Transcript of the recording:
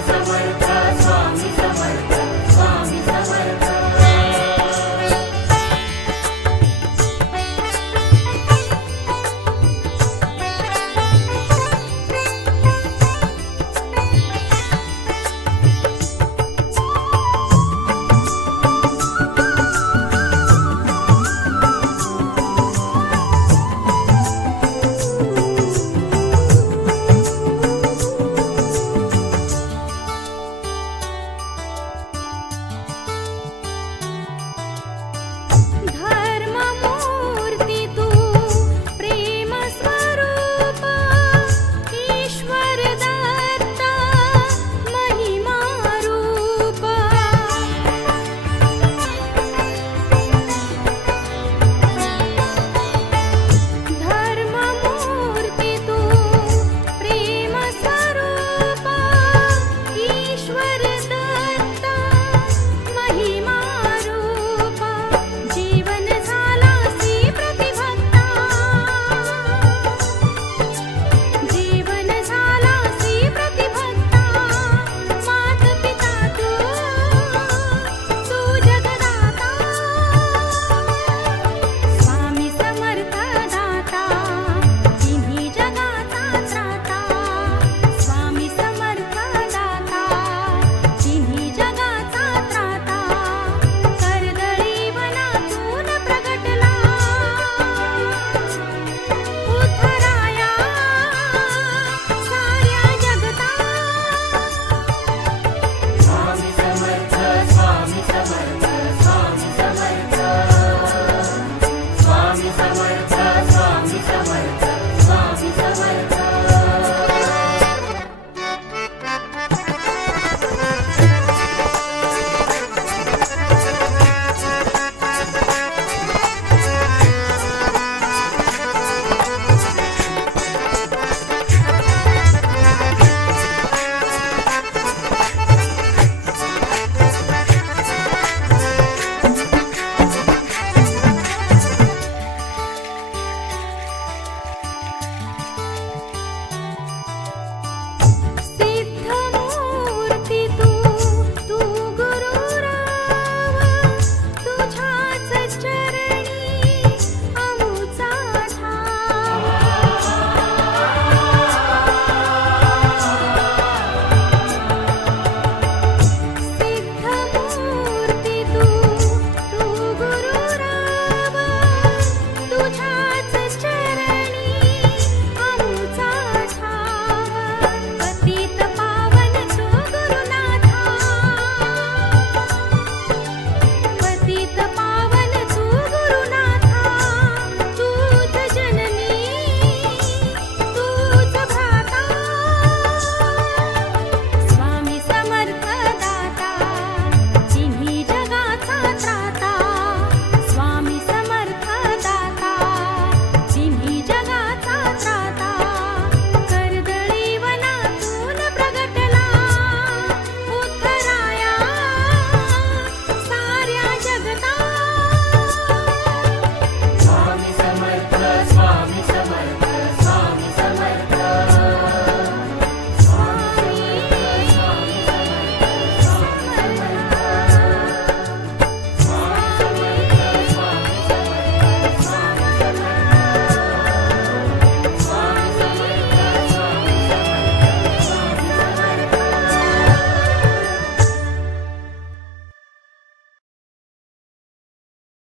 Isa é Marta.